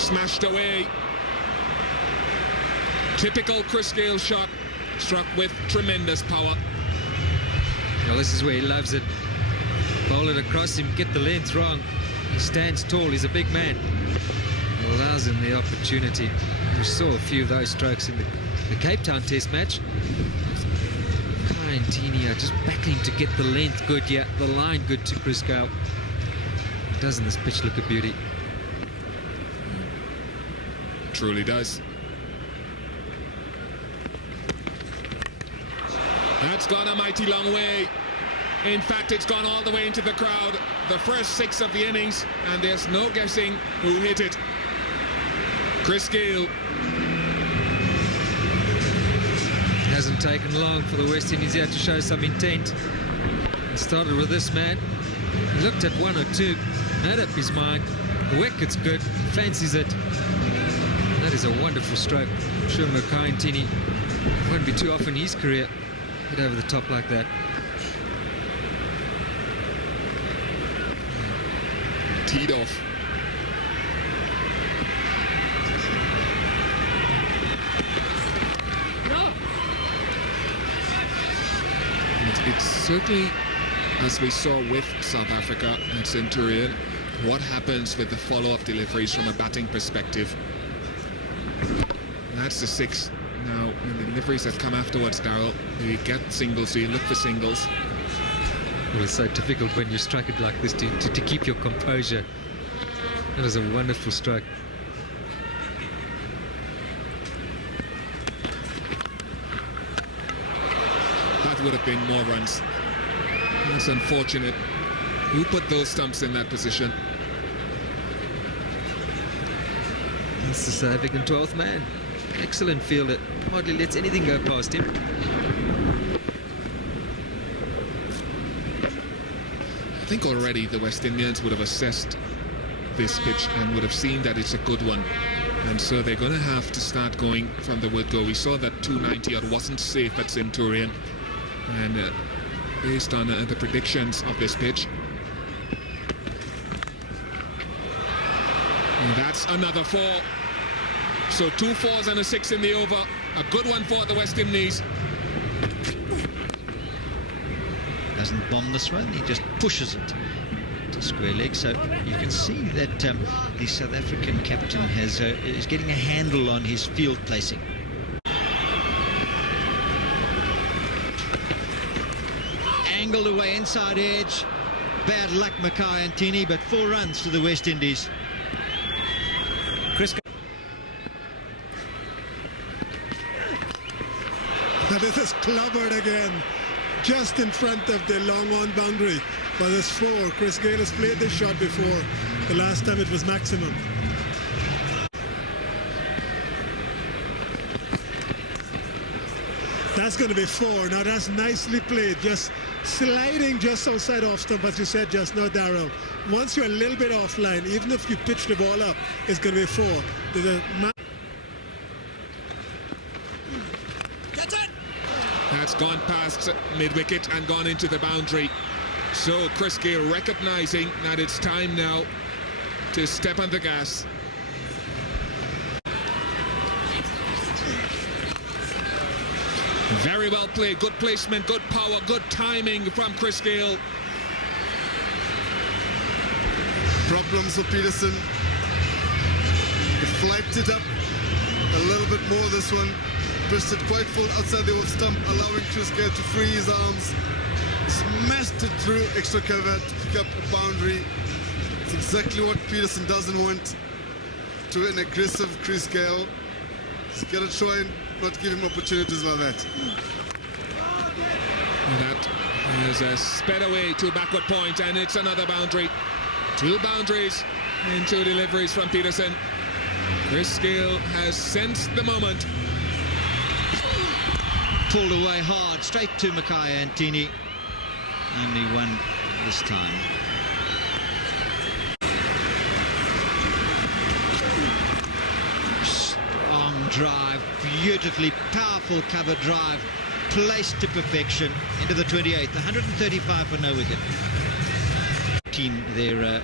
Smashed away. Typical Chris Gale shot, struck with tremendous power. Well, this is where he loves it. Bowl it across him, get the length wrong. He stands tall, he's a big man. It allows him the opportunity. We saw a few of those strokes in the Cape Town Test match. Kai and Tini are just battling to get the length good, yeah, the line good to Chris Gale. Doesn't this pitch look a beauty? Truly does. That's gone a mighty long way. In fact, it's gone all the way into the crowd. The first 6 of the innings, and there's no guessing who hit it. Chris Gale. Hasn't taken long for the West Indies here to show some intent. It started with this man. He looked at 1 or 2, made up his mind. The wicket's good, fancies it. That is a wonderful stroke. I'm sure Mackay and Tini won't be too often in his career get over the top like that. Teed off. It's certainly, as we saw with South Africa and Centurion, what happens with the follow-up deliveries from a batting perspective. That's the 6. Now, in the deliveries that come afterwards, Darryl, you get singles, so you look for singles. Well, it's so difficult when you strike it like this to keep your composure. That is a wonderful stroke. That would have been more runs. That's unfortunate. Who put those stumps in that position? That's the South African 12th man. Excellent fielder. Hardly lets anything go past him. I think already the West Indians would have assessed this pitch and would have seen that it's a good one. And so they're going to have to start going from the word go. We saw that 290 odd wasn't safe at Centurion. And based on the predictions of this pitch, and that's another 4. So 2 4s and a 6 in the over. A good one for the West Indies. Doesn't bomb this one, he just pushes it to square leg. So you can see that the South African captain is getting a handle on his field placing. Angled away inside edge. Bad luck, Mackay and Tini, but 4 runs to the West Indies. Chris. This is clobbered again, just in front of the long on boundary. But there's 4. Chris Gale has played this shot before. The last time it was maximum. That's going to be 4. Now that's nicely played, just sliding just outside off stump, as you said just now, Darryl. Once you're a little bit offline, even if you pitch the ball up, it's going to be 4. There's a That's gone past mid-wicket and gone into the boundary. So Chris Gale recognising that it's time now to step on the gas. Very well played, good placement, good power, good timing from Chris Gale. Problems for Peterson. Flapped it up a little bit more this one. Pushed it quite full outside the off stump, allowing Chris Gale to free his arms. Smashed it through extra cover to pick up a boundary. It's exactly what Peterson doesn't want to an aggressive Chris Gale. He's got to try and not give him opportunities like that. That is a sped away to backward point, and it's another boundary. 2 boundaries in 2 deliveries from Peterson. Chris Gale has sensed the moment. Pulled away hard, straight to Mackay and Tini. Only 1 this time. Strong drive, beautifully powerful cover drive, placed to perfection into the 28th. 135 for no wicket. 14 there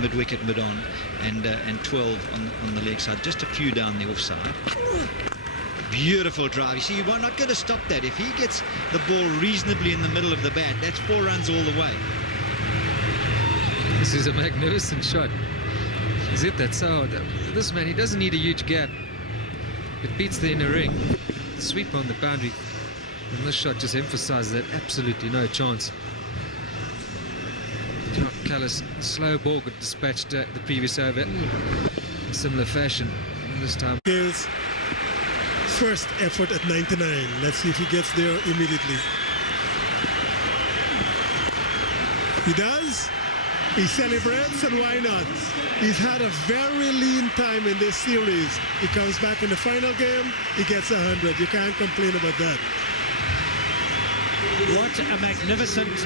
mid-wicket, mid-on, and 12 on the leg side. Just a few down the offside. Beautiful drive. You see, you're not going to stop that. If he gets the ball reasonably in the middle of the bat, that's 4 runs all the way. This is a magnificent shot. He's hit that so. This man, he doesn't need a huge gap. It beats the inner ring. Sweep on the boundary. And this shot just emphasizes that absolutely no chance. John Callis, slow ball, got dispatched the previous over in similar fashion. And this time. His first effort at 99. Let's see if he gets there immediately. He does. He celebrates, and why not? He's had a very lean time in this series. He comes back in the final game, he gets 100. You can't complain about that. What a magnificent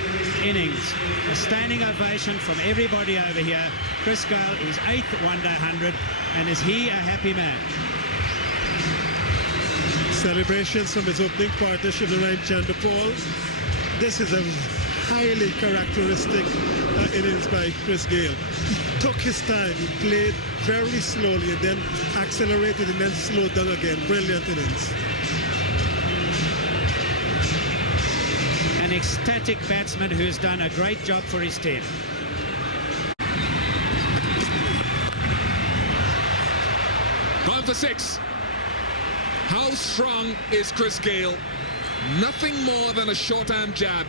innings. A standing ovation from everybody over here. Chris Gale, his 8th one-day 100, and is he a happy man? Celebrations from his opening partnership with Ryan Chanderpaul. This is a highly characteristic innings by Chris Gale. He took his time, he played very slowly and then accelerated and then slowed down again. Brilliant innings. An ecstatic batsman who's done a great job for his team. Gone for 6. How strong is Chris Gale? Nothing more than a short-arm jab.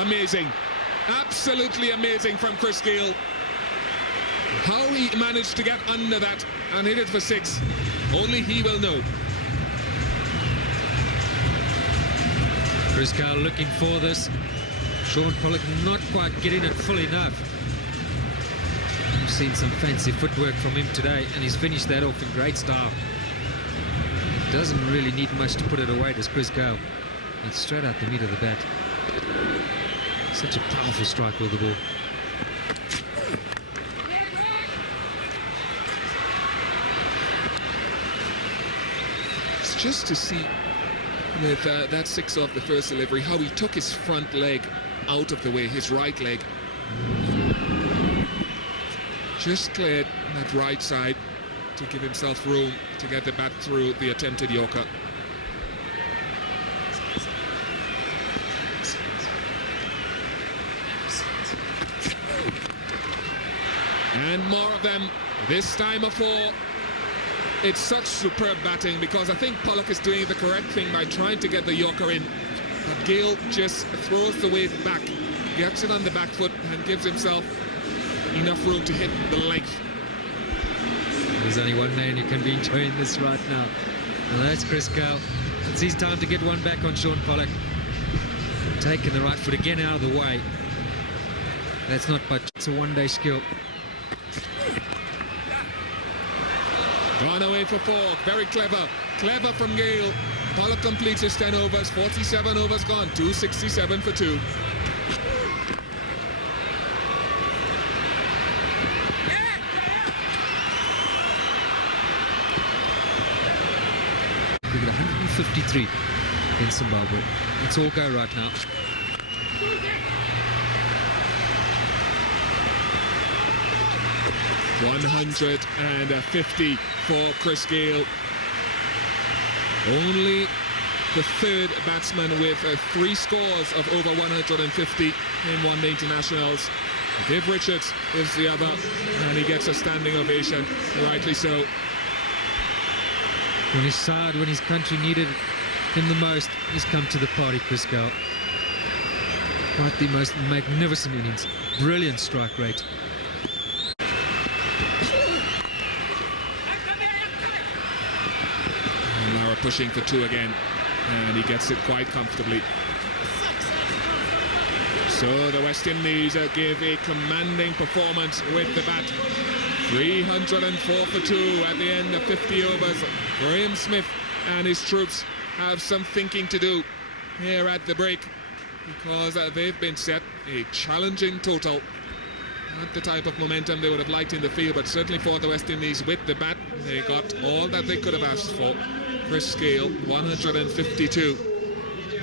Amazing. Absolutely amazing from Chris Gale. How he managed to get under that and hit it for 6, only he will know. Chris Gale looking for this. Sean Pollock not quite getting it full enough. We've seen some fancy footwork from him today, and he's finished that off in great style. Doesn't really need much to put it away, does Chris Gale. It's straight out the meat of the bat. Such a powerful strike with the ball. It's just to see with that 6 off the first delivery how he took his front leg out of the way, his right leg. Just cleared that right side to give himself room to get the bat through the attempted Yorker. And more of them, this time a 4. It's such superb batting because I think Pollock is doing the correct thing by trying to get the Yorker in. But Gale just throws the weight back, gets it on the back foot and gives himself enough room to hit the length. There's only one man who can be enjoying this right now. And that's Chris Gale. It's his time to get one back on Sean Pollock. Taking the right foot again out of the way. That's not much. It's a one-day skill. Gone away for 4. Very clever. Clever from Gale. Pollock completes his 10 overs. 47 overs gone. 267 for 2. We've got 153 in Zimbabwe. Let's all go right now. $150 for Chris Gale. Only the 3rd batsman with 3 scores of over 150 in one-day internationals. Viv Richards is the other, and he gets a standing ovation, rightly so. When his side, when his country needed him the most, he's come to the party, Chris Gale. Quite the most magnificent innings. Brilliant strike rate. Pushing for 2 again, and he gets it quite comfortably. So the West Indies give a commanding performance with the bat. 304 for 2 at the end of 50 overs. Graham Smith and his troops have some thinking to do here at the break, because they've been set a challenging total. Not the type of momentum they would have liked in the field, but certainly for the West Indies with the bat, they got all that they could have asked for. Chris Gale, 152.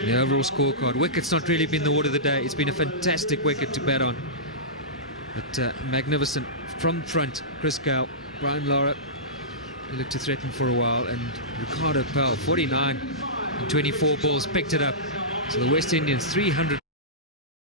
The overall scorecard. Wicket's not really been the order of the day. It's been a fantastic wicket to bat on. But magnificent from front. Chris Gale, Brian Lara, he looked to threaten for a while, and Ricardo Powell, 49 and 24 balls, picked it up. So the West Indians 300.